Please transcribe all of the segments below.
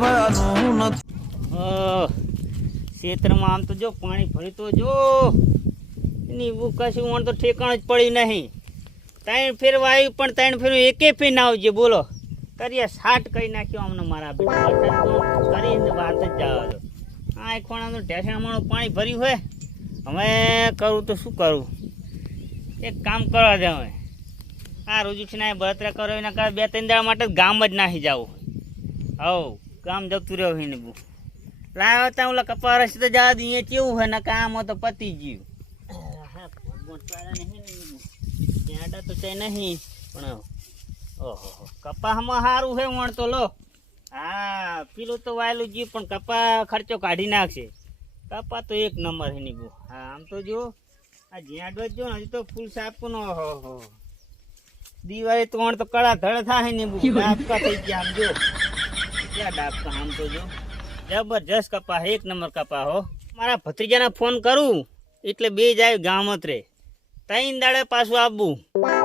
પડવાનું નથી. ખેતરમાં આમ તો જો પાણી ભરી તો જો એની કશું વણ તો ઠેકાણ જ પડી નહીં. 3 ફેર વાયુ પણ 3 ફેર એકે ફેર ના આવજે બોલો. કરીએ 60 કરી નાખ્યો અમને મારા કરીને વાત જ જવા દો. આ ખોણાનું ઢેસણામાં પાણી ભર્યું હોય. હવે કરું તો શું કરું? એક કામ કરવા દે. હવે આ રોજ ઉઠીને બળતરા કરો એના કારણે 2-3 દાડા માટે ગામ જ નાખી જાવ. હવ ગામ જતું રહ્યો હોય ને બહુ લાવ્યો હતા ઓલા કપા રસ્તે તો જવા દઈએ કેવું હોય ને કામ તો પતી ગયું. ત્યાં તો તે નહીં પણ ઓહો કપાસમાં સારું છે વણ તો લો. હા પેલું તો વાયેલું ગયું પણ કપા ખર્ચો કાઢી નાખશે. કપા તો એક નંબર છે નીબુ. હા આમ તો જો આ જ્યાં જો ને હજુ તો ફૂલ સાપનો ઓહો દિવાળી તો વણ તો કડા ધડ થાય નીબુ. ડાબકા થઈ ગયા આમ જો ક્યાં ડાબકા આમ તો જો જબરજસ્ત કપા એક નંબર કપા હો. મારા ભત્રીજાને ફોન કરું એટલે 2 જાય ગામ રે 3 દાડે પાછું આવવું.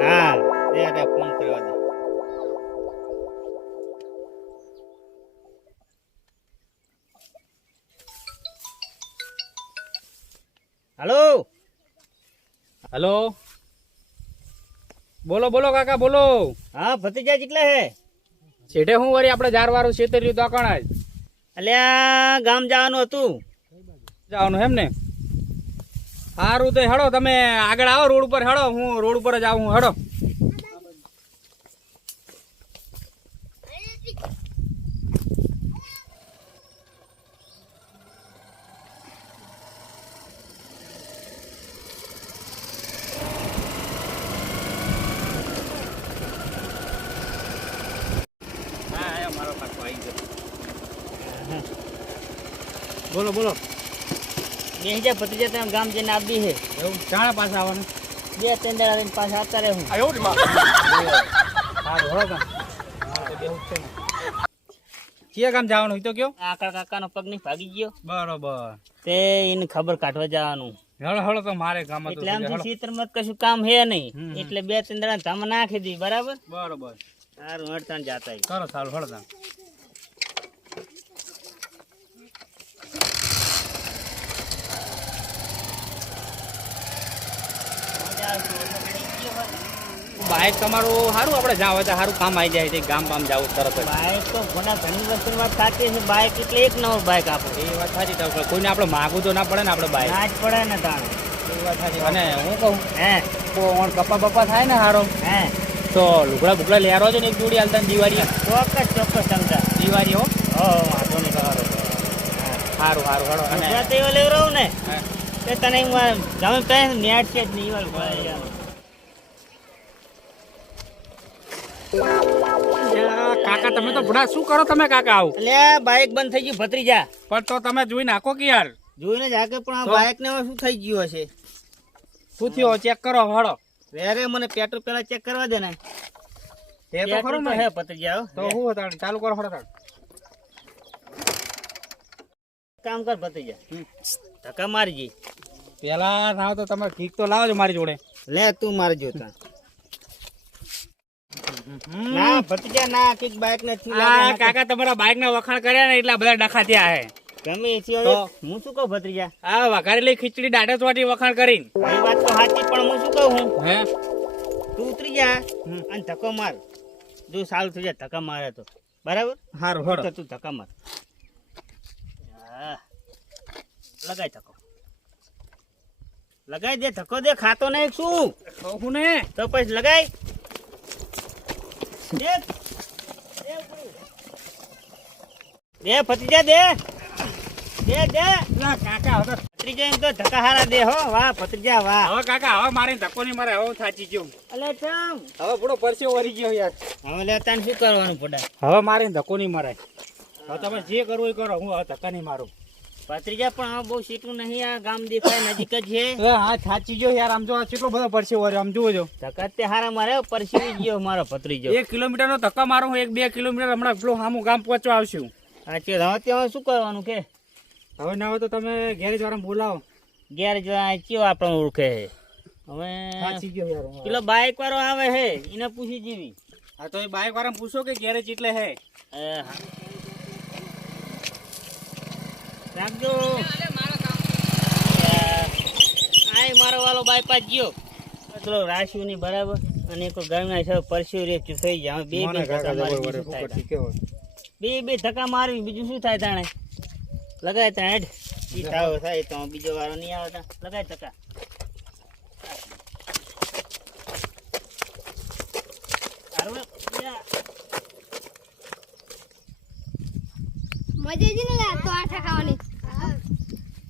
હા તે ફોન કરવા દે. હલો હલો બોલો બોલો કાકા બોલો. હા ભત્રીજા કેટલા હે? છેડે હું વળી આપણે જારવાળું છેતર્યું તો કણ જ અલ્યા ગામ જવાનું હતું. જવાનું એમ ને? સારું તો હેડો તમે આગળ આવો રોડ ઉપર હેડો. હું રોડ ઉપર જ આવું હેડો. બોલો બોલો. 2000 ભત્રીજા તમે ગામ જઈને આપી છે. એવું ચાણા પાછા આવવાનું? 2-3 દાડા રહીને પાછા આવતા રહે. હું કયા ગામ જવાનું તો કયો? આકડા કાકાનો પગ નહીં ભાગી ગયો બરોબર તે એને ખબર કાઢવા જવાનું. હેડો હેડો તો મારે ગામ એટલે આમથી ખેતરમાં કશું કામ હે નહીં એટલે 2-3 દાડા ધામ નાખી દી. બરાબર બરોબર સારું હડતાન જાતા કરો સારું હેડો. બાઇક તમારું સારું આપણે જાવ તો સારું કામ આવી જાય છે. ગામ બામ જવું તરત જ. બાઇક તો ઘણા ઘણી વસ્તુની વાત સાચી છે. બાઇક એટલે એક નંબર બાઇક આપણે. એ વાત સાચી તો કોઈને આપણે માગવું તો ના પડે ને આપણે બાઇક. ના જ પડે ને તાણ. એ વાત સાચી. અને હું કહું હે તો કપા બપા થાય ને સારો હે તો લુગડા બુગડા લેરો છે ને એક જોડી હાલતા દિવાળી. ચોક્કસ સમજા દિવાળી હો. વાંધો નહીં કરો. સારું સારું હેડો. અને એવો લેવરાવું ને તે તને ગમે ત્યાં નેટ છે જ નહીં વાળું. કાકા તમે તો ભડા શું કરો તમે કાકા આવું? એટલે બાઇક બંધ થઈ ગયું ભત્રીજા. પણ તો તમે જોઈ નાખો કે યાર. જોઈને જાકે પણ આ બાઇક ને શું થઈ ગયું હશે? શું થયો ચેક કરો હળો. વેરે મને પેટ્રોલ પેલા ચેક કરવા દે ને. તે તો ખરું ને હે ભત્રીજા. તો હું હતા ચાલુ કરો હળો. કામ કર ભત્રીજા ધક્કા મારજી. પેલા ના તો તમે ઠીક તો લાવજો મારી જોડે. લે તું મારજો તા. ના ભત્રીજા ના કિક બાઇક ને કાકા તમારા બાઇક ના વખાણ કર્યા ને એટલા બધા ડખા થયા હે. ગમે છે હું શું કહું ભત્રીજા? આ વઘારેલી ખીચડી દાડે ચોટી વખાણ કરીને. એ વાત તો સાચી પણ હું શું કહું હે તું ઉતરી જા અને ધક્કો માર. જો સારું થઈ જાય ધક્કા મારે તો બરાબર. સારું હળો તું ધક્કા માર. લગાય ધક્કો. લગાઈ દે ધક્કો દે. ખાતો નહીં શું કહું ને તો પછી લગાય. દે ભત્રીજા દે દે દે. કાકા હવે ભત્રીજા એમ તો ધક્કા હારા દે હો. વાહ ભત્રીજા વાહ. હવે કાકા હવે મારે ધક્કો નહીં મારે. હવે થાચી ગયો. અલે ચમ હવે પૂરો પરસ્યો વરી ગયો યાર. હવે લે તાન શું કરવાનું પડે? હવે મારે ધક્કો નહીં મરાય. હવે તમે જે કરવું એ કરો. હું હવે ધક્કા નહીં મારું. ભત્રીજા પણ હવે બહુ સીટું નહીં. આ ગામ દેખાય નજીક જ છે. હા થાચી ગયો યાર. આમ જો કેટલો બધો પરસ્યો વર્યો. આમ જુઓ જો ધક્કા તે હારા મારે પરસી ગયો મારો ભત્રીજો. 1 કિલોમીટર નો ધક્કા મારું. 1-2 કિલોમીટર હમણાં પેલું સામું ગામ પહોંચવા આવશું. સાચી હવે ત્યાં શું કરવાનું કે? હવે ના હોય તો તમે ગેરેજ વાળા બોલાવો. ગેરેજ કયો આપણને ઓળખે છે? હવે થાચી ગયો યાર. પેલો બાઇક વાળો આવે છે એને પૂછી જીવી. હા તો એ બાઇક વાળા પૂછો કે ગેરેજ એટલે હે. રાખજો. આય મારો વાલો બાયપાસ ગયો પેલો રાશિ ની બરાબર અને એક ગામના છે પરસ્યુ રેચ્યું થઈ જાય બે બે ધક્કા મારી બીજું શું થાય? બે ધક્કા મારવી બીજું શું થાય તાણે લગાય ત્યાં હેડ સીધા થાય તો બીજો વારો નહીં આવે ત્યાં લગાય ધક્કા. મજા જ ને તો આઠા ખાવાની.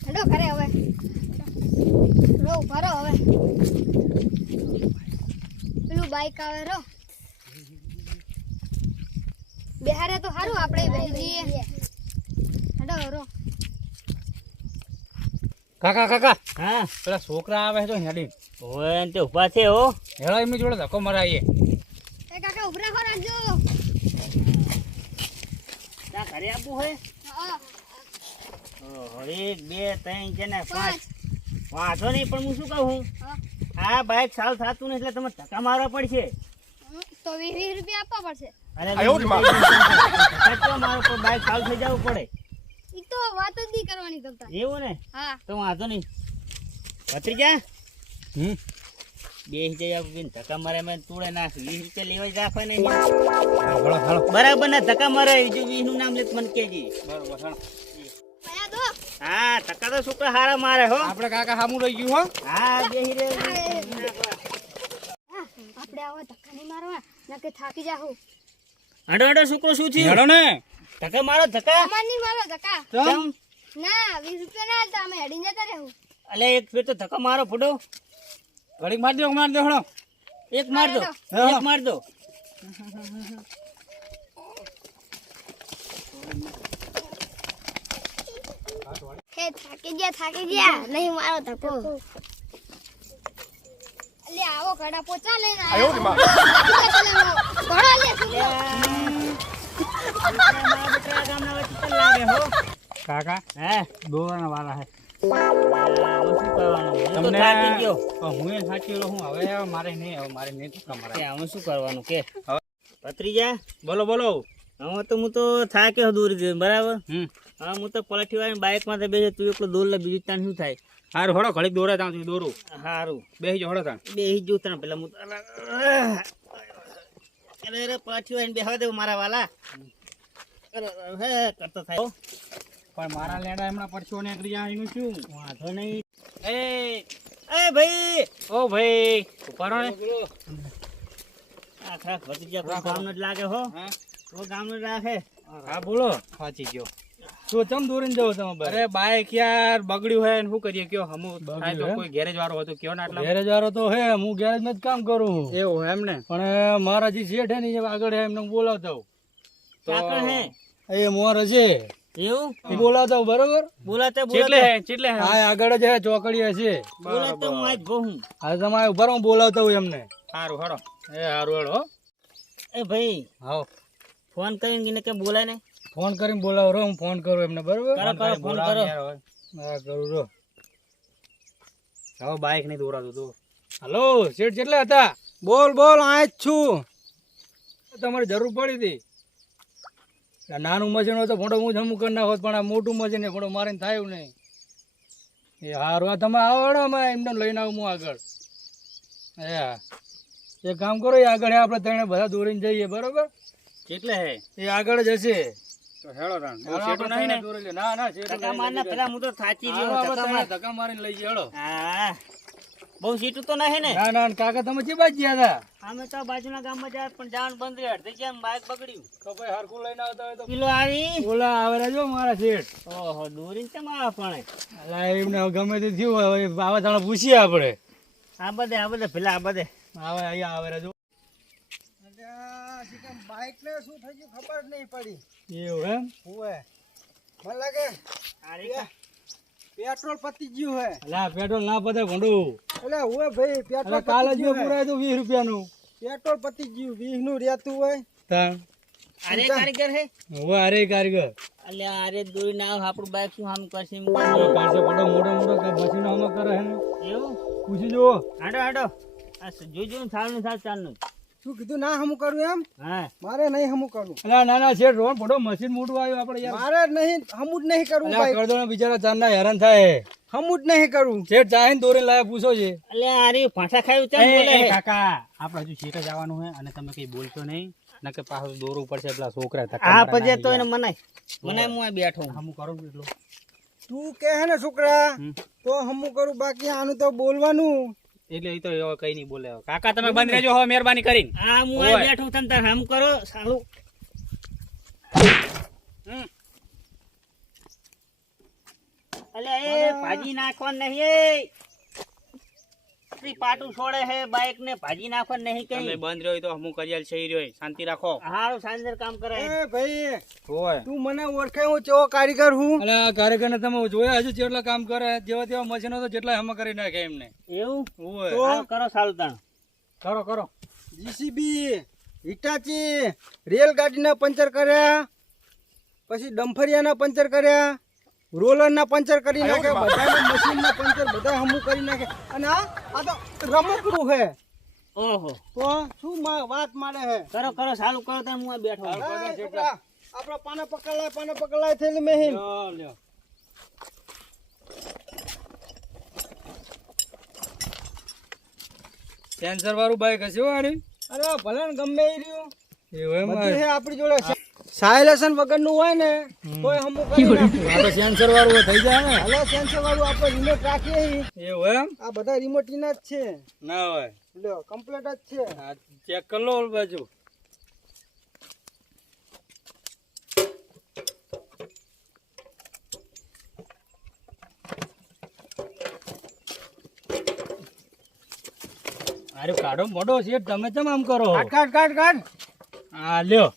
હેડો ઘરે હવે રો ભરો હવે પેલું બાઈક આવે રો બિહારે તો સારું આપણે બેસી હેડો રો. કાકા હા પેલા છોકરા આવે છે તો હેડી ઓય તે ઉભા છે હો. હેળો એમની જોડે ધક્કો મરાઈએ. એ કાકા ઉભરા ખો રાખજો. ત્યાં ઘરે આપવું હોય હા ઓહો 1 2 3 છે ને 5 પાંચ. વાંધો નહીં પણ હું શું કહું હા. આ બાઈક સાલ થતું નહીં એટલે તમે ધક્કા મારવા પડશે. તો 20 રૂપિયા આપવા પડશે. અરે આયો જ માં. ધક્કા મારો પણ બાઈક સાલ થઈ જવું પડે ઈ તો વાત જ નહીં કરવાની તમતા. એવું ને હા તો વાંધો નહીં ભત્રીજા હમ બેસી જાય બેન ધક્કા મારે મેં તોડે નાખ 20 રૂપિયા લેવા જ રાખવા નહીં હળો હળો બરાબર ના ધક્કા મારે જો 20 નું નામ લેત મને કહેજે. બરોબર હળો. પયા દો. હા ધક્કા તો છોકરા હારા મારે હો. આપણે કાકા સામું રહી ગયું હો. હા બેસી રે હા, આપણે આવા ધક્કા નહીં મારવા નકે થાકી જાહું. હડો હડો છોકરો શું થયું હેડો ને ધક્કા મારો ધક્કા અમાર નહીં મારો ધક્કા. કેમ? ના 20 રૂપિયા ના આલતા અમે હેડીને જતા રહેવું. અલે એક ફેર તો ધક્કા મારો ફોટો ઘડીક માર દો હળો. એક માર દો હા. એક માર દો. હે થાકી ગયા નહીં મારો ધક્કો. અલે આવો ઘડા પોચા લઈને આવ્યો. ઘોડો લે મારા બેટા ગામના વચ્ચે ચલ લાગે હો. કાકા હે દોરાના વાલા હે. હવે શું કરવાનું હું તો તમને થાકી ગયો. હું એ સાચી રહું હવે મારે નહીં ધક્કા કે મરાય. હવે શું કરવાનું કે હવે. ભત્રીજા બોલો હવે તો હું તો થાક્યો દૂરી ગયો બરાબર. હમ હા હું તો પલટી વાળી બાઇક માં બેસે તું એકલો દોર લે બીજું તાન શું થાય. હારું હળો ઘડીક દોરા ત્યાં સુધી દોરું સારું બેસી જાઓ હળો ત્યાં. બેસી જવું તને પેલા હું અરે પલટી વાળી બેહવા દેવું મારા વાલા. અરે હે કરતો થાય હો. પણ મારા લેડા હમણાં પડશો ને કરી જાય એનું શું? વાંધો નહીં. એ ભાઈ ઓ ભાઈ ઉભા રહો ને. આખરા ભત્રીજા કોઈ ગામનો જ લાગે હો. હા કોઈ ગામનો જ રાખે. હા બોલો. સાચી ગયો તો ચમ દોરીને જાવ તમે? અરે બાઈક યાર બગડ્યું હે ને શું કરીએ કયો હમુ થાય તો કોઈ ગેરેજ વાળો હતો કયો ને આટલા ગેરેજ વાળો તો હે, હું ગેરેજ માં જ કામ કરું. એવું એમ ને. પણ મારા જે શેઠ હે ને એ આગળ હે એમને હું બોલાવતો હોઉં. કાકણ હે એ મોર છે એવું એ બોલાવતો હોઉં, બરોબર. બોલાતે ચેટલે બોલાતે હે હા આગળ જ હે, ચોકડી હશે. બોલાતે હું આજ બહું. હવે તમારે ઉભા રહો, હું બોલાવતો હોઉં એમને. સારું હળો. એ સારું હળો. એ ભાઈ હા ફોન કરીને કે બોલાય ને. ફોન કરીને બોલાવો રો, હું ફોન કરું એમને, બરોબર. કરો કરો ફોન કરો. હા કરું રો. હવે બાઈક નહીં દોરાતું તો. હલો શેઠ કેટલા હતા? બોલ આ જ છું. તમારી જરૂર પડી હતી. આ નાનું મશીન હોય તો ફોટો હું જમું કરી નાખોત, પણ આ મોટું મશીન છે, ફોટો મારીને થાય એવું નહીં. એ સારું આ તમે આવો એમને લઈને આવું હું આગળ. હા એક કામ કરો, એ આગળ હે, આપણે ત્રણે બધા દોરીને જઈએ, બરોબર. કેટલે હે? એ આગળ જ હશે. તો હેળો તાણ. બહુ હાલો, શેઠું આપણે નહીં ને? ત્રણે દોરી લઈએ. ના ના શેઠું ધક્કા લઈ મારના લઈએ. પેલા હું તો થાચી હાલો, રહ્યો આપણે ધક્કા ત્રણે માર. ધક્કા મારીને લઈ જઈએ, હેળો. હા બહુ સીટું તો નહીં ને. ના ના કાકા તમે જે બાજુ ગયા હતા? અમે તો બાજુના ગામમાં જાય પણ જવાનું બંધ રહ્યું અડધી કેમ બાઇક બગડ્યું. તો ભાઈ હરખું લઈને આવતા હોય તો કિલો આવી ઓલા આવે રહેજો મારા શેઠ. ઓહો દોરીને કેમ આવે પણ અલા એમને ગમે તે થયું હોય, હવે આવા તાણા પૂછીએ આપણે. આ બધે પેલા આ બધે આવે અહીંયા આવે રહેજો. બાઈક ને શું થઈ ગયું ખબર જ નહીં પડી. એવું એમ? હુએ મને લાગે આ રીકા પેટ્રોલ પતી ગયું હે. અલા પેટ્રોલ ના પતે ભોંડું. એટલે હુએ ભાઈ પેટ્રોલ અલા કાલે પતી જો ગયું હે. પુરાય તો 20 રૂપિયાનું. પેટ્રોલ પતી ગયું 20 નું રહેતું હોય. તા અરે કારીગર હે હવે અરે કારીગર અલ્યા અરે દોરી ના આપણું બાઇક શું આમ કરશે એમ કાંસે પડો મોટો મોટો કઈ મશીનો હમણાં કરે હે ને. એવું પૂછી જુઓ. હાડો હાડો આ જોજો થાળનું થાળ ચાલનું શું કીધું ના હમું કરું એમ હા મારે નહીં હમું કરવું અલ્યા નાના શેઠ રોન પડો મશીન મોટું આવ્યું આપણે યાર મારે નહીં હમું જ નહીં કરવું અલ્યા ભાઈ કરદો ને બિચારા ચાંદના હેરાન થાય હમું જ નહીં કરવું શેઠ ચાહીને દોરીને લાયા પૂછો છે એટલે આરી ભાષા ખાયું ચાલ બોલે હે. કાકા આપણે હજુ શેઠ જવાનું છે અને તમે કઈ બોલશો નહીં નકે પાછું દોરવું પડશે પેલા છોકરા ધક્કા આ મારવાના પછી તો એને અહીંયા. મનાય હું આ બેઠો હું. હમું કરું છું એટલું તું કે હે ને છોકરા તો હમું કરું બાકી આનું તો બોલવાનું એટલે એ તો હવે કઈ નહીં બોલે હવે. કાકા તમે બંધ રહેજો હવે મહેરબાની કરીને આ હું આ ઓય. બેઠો તમ તાર હમ કરો સાલું અલ્યા એ ભાજી નાખવા નહીં એ પાટું છોડે હે બાઈક ને ભાજી નાખવા નહીં તમે કઈ બંધ રહ્યો તો હમું કરી છે રહ્યો શાંતિ રાખો હારું સાંજર કામ કરે એ ભાઈ હોય તું મને ઓળખે હું ચેવો કારીગર હું અલ્યા આ કાર્યકરને તમે જોયા હજુ કેટલા કામ કરે જેવા તેવા મશીનો તો જેટલા હમ કરી નાખે એમને એવું ઓય તો હારું કરો સાલું તાણ કરો કરો જીસીબી હિટાચી રેલગાડીના પંચર કર્યા પછી ડમ્ફરિયાના પંચર કર્યા રોલરના પંચર કરી નાખે બધાના મશીનના પંચર બધા હમું કરી નાખે અને આ તો રમકડું હે ઓહો તો શું વાત મારે હે કરો કરો સાલું કરો તાણ હું આ બેઠો એ છોકરા, આપણા પાના પકડાય થયેલી મેહીન લ્યો, લ્યો. સેન્સર વાળું બાઈક હશે હો આની અરે ભલે ને ગમે એ રહ્યું એવું એમ બધું હે આપણી જોડે સાયલેશન વગરનું હોય ને કોઈ હમું કરી નાખે આ તો સેન્સર વાળું થઈ જાય ને હાલો સેન્સર વાળું આપણે રિમોટ રાખીએ ઈ. એવું એમ આ બધા રિમોટ ના જ છે ના હોય લ્યો કમ્પ્લીટ જ છે આ ચેક કરી લો ઓલ બાજુ અરે કાઢો મોઢો છે તમે કેમ આમ કરો કાઢ કાઢ કાઢ હા લ્યો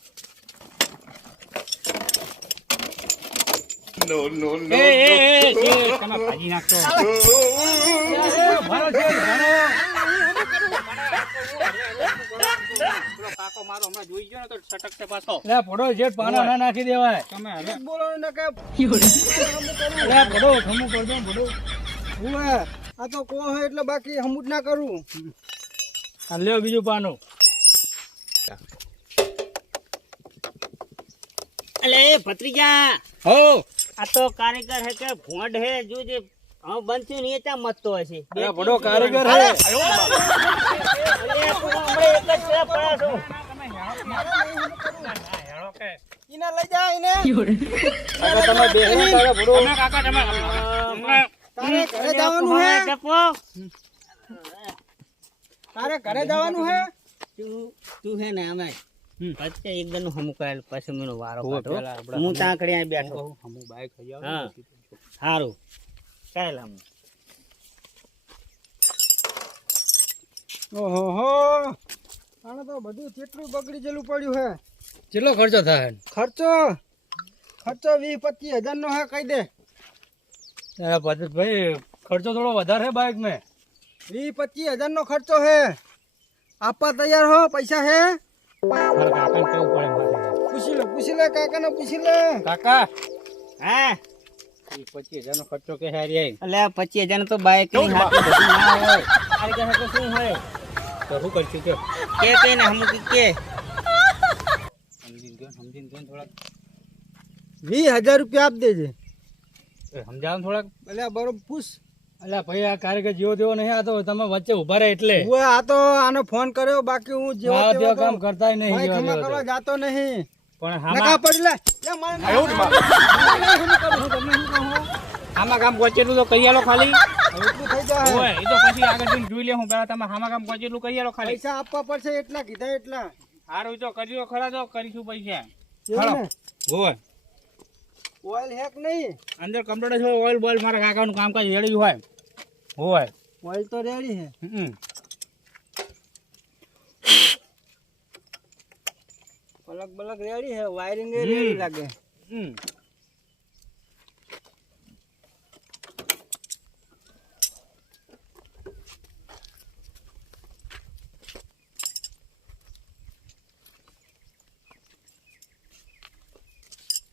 એ, તમે ભાજી નાખશો ભરો છે ભરો પેલો કાકો મારો હમણાં જોઈ ગયો ને તો છટકશે પાછો લે પડો છે પાના ના નાખી દેવાય તમે હવે બોલો ને કે લે પડો ખમું કરજો પડો હુએ આ તો કો હે એટલે બાકી હમું જ ના કરું આ લ્યો બીજું પાનું અલે એ ભત્રીજા હો આ તો કારીગર હે કે ભોંડ હે જો જે હા બનતું ને એ ચા મતતો હશે અરે પડો કારીગર હે અલે તું હમણાં એક જ છે પડ્યો છું. ઈને લઈ જા ઈને અરે તમે બેહો તારે પડો તમે કાકા તમે તારે ઘરે જવાનું હે ટપો તારે ઘરે જવાનું હે તું હે ને અમે પછી એકદમ નું હમું કરેલ પછી મને વારો હોવે, કાઢો પેલા આપડા હું તાંકડી અહીં બેઠો હમું બાઈક હઈ આવો હા સારું ચાલ આમ ઓહો હો આને તો બધું કેટલું બગડી જેલું પડ્યું હે કેટલો ખર્ચો થાય ખર્ચો 20-25 હજાર નો હે કહી દે અરે પછી ભાઈ ખર્ચો થોડો વધારે છે બાઈક में 20-25 હજાર નો ખર્ચો હે આપવા તૈયાર હો પૈસા હે મારા કાકાને કેવું પડે મારે પૂછી લે કાકાને પૂછી લે કાકા હા 25,000 નો ખર્ચો કે હારી આઈ એટલે 25,000 તો બાઈક ની હાથે બધું ના હોય કારીગર હે તો શું હોય તો શું કરશું કયો કે ને હમું કે સમજીને ગયો થોડાક 20,000 રૂપિયા આપ દેજે સમજાવો ને થોડાક એટલે બરોબર પૂછ અલ્યા ભાઈ આ કારીગર જેવો તેવો નહીં આ તો તમે વચ્ચે ઉભા રહે એટલે હું આ તો આનો ફોન કર્યો બાકી હું જેવો આ તેવો તેવા તો કામ કરતા નહીં ભાઈ જેવા ખમા તેવા કરવા જાતો નહીં પણ નકા પડી લે લે મારે ના- હું તમને શું કહું? આમાં કામ પહોંચેલું તો કરી આલો ખાલી એટલું થઈ જાય હોય એ તો પછી આગળ જઈને જોઈ લે હું પેલા તમે આમાં કામ પહોંચેલું કરી આલો ખાલી પૈસા આપવા પડશે એટલા કીધા એટલા સારું તો કર્યો ખરા તો કરીશું પૈસા એવું ને? હોય ઓઇલ હેક નહીં અંદર કમ્પ્યુટર હોય ઓઇલ બોઇલ મારા કાકાનું કામકાજ રેડી હોય હોય ઓઇલ તો રેડી હે પલક બલક રેડી હે વાયરિંગ રેડી લાગે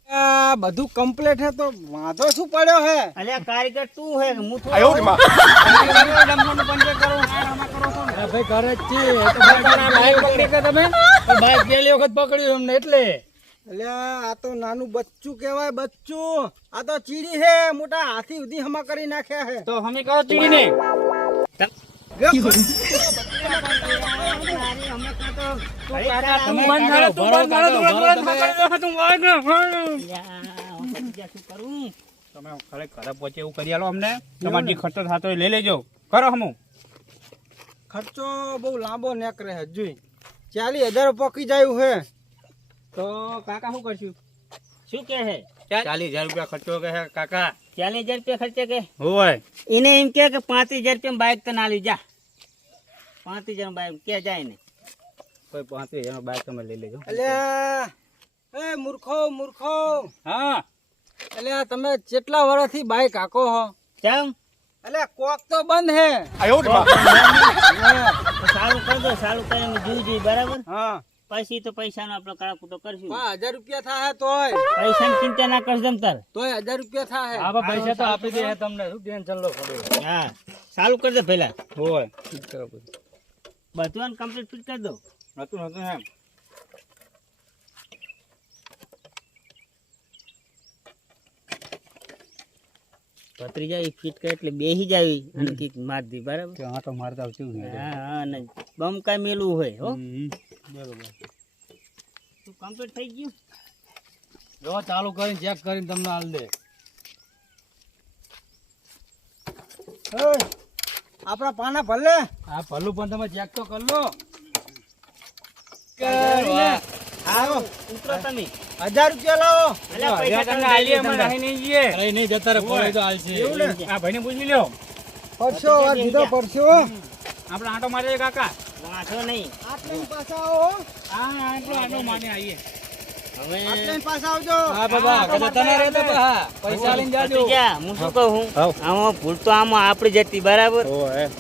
આ બધું કમ્પ્લીટ હે તો વાંધો શું પડ્યો હે અલ્યા કારીગર તું હે હું ડમવાનું પંચર કરો આમાં કરો છો ને અરે ભાઈ ઘરે જ છે એ તો ભાઈ બાઈક પકડી કે તમે બાઈક પહેલી વખત પકડ્યું અમને એટલે અલ્યા આ તો નાનું બચ્ચું કહેવાય બચ્ચું આ તો ચીડી હે મોટા હાથી સુધી હમા કરી નાખ્યા હે તો હમી કહો ચીડીને શું કરું? તમે ખરેખર ઘરે પહોંચે એવું કરી આલો અમને તમારે જે ખર્ચો થતો હોય લઈ લેજો કરો હમું ખર્ચો બહુ લાંબો નેકરે હે જોઈ 40,000 પકી જાય હે તો કાકા શું કરશું શું કે હે 40,000 રૂપિયા ખર્ચો કે હે કાકા 40,000 રૂપિયા ખર્ચે કે હોય એને એમ કે 35,000 રૂપિયા બાઈક તો ના જા 35,000 બાઈક કે જાય ને કોઈ 35,000 બાઈક તમે લઈ લેજો અલ્યા એ મૂર્ખો હા અલ્યા તમે કેટલા વર્ષથી બાઈક હાકો હો ચમ અલ્યા કોક તો બંધ હે સારું કરી દો સારું કરીને જોઈ બરાબર હા પછી તો પૈસાનો આપણે કડાકૂટો કરશું 1000 રૂપિયા થાય તોય પૈસાની ચિંતા ના કરજો ને તાર તોય 1000 રૂપિયા થાય હા ભાઈ પૈસા તો આપી દે તમને શું ટેન્શન લો પડ્યો હા સારું કરી દો પેલા હોય બધું કમ્પ્લીટ ફિટ કરી દો નતું એમ ભત્રીજા ઈ ફિટ કરે એટલે બેહી જાવી અને કીક માર દી બરાબર હા તો મારતા આવતું હા હા ને બમ કાઈ મેલું હોય હો બરોબર તું કમ્પ્લીટ થઈ ગયું જો ચાલુ કરીને ચેક કરીને તમને હાલ દે ઓય આપણા પાના ભલે આ ભલું પણ તમે ચેક તો કર લો આવો ઉતરો તમે 1000 રૂપિયા લાવો અલ્યા પૈસા તમને આલી આલી અમારે અહીં નહીં જઈએ અરે નહીં જતા રે પડે તો હાલ છે એવું ને આ ભાઈને પૂછી લ્યો પરસો વાર દીધો પરસો આપણે આંટો મારીએ કાકા વાંચો નહીં આટલે પાછા આવો હા આંટો માને આવીએ હવે આટલે પાછા આવજો હા બાબા કદા તને રહેતો હા પૈસા લઈને જાજો ભત્રીજા, હું શું કહું આમાં ભૂલ તો આમાં આપણી જતી બરાબર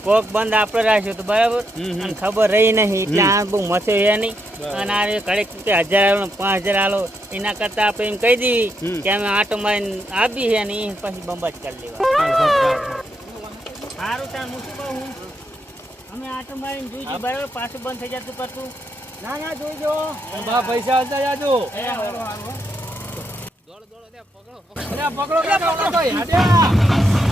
કોક બંધ આપણે રાખ્યો તો બરાબર અને ખબર રહી નહીં એટલે આ બહુ મથે હે નહીં અને આ કડેક કે 1000 આલો 5,000 આલો એના કરતા આપણે એમ કહી દેવી કે અમે આટો મારીને આપી છે ને એ પછી બંબાજ કરી લેવા સારું તાર હું શું કહું અમે આટો મારીને જોઈશું બરાબર પાછું બંધ થઈ જતું કરતું ના જોઈજો બા પૈસા આવતા જાજો અરે પકડો કે પકડો ભાઈ હાડ્યા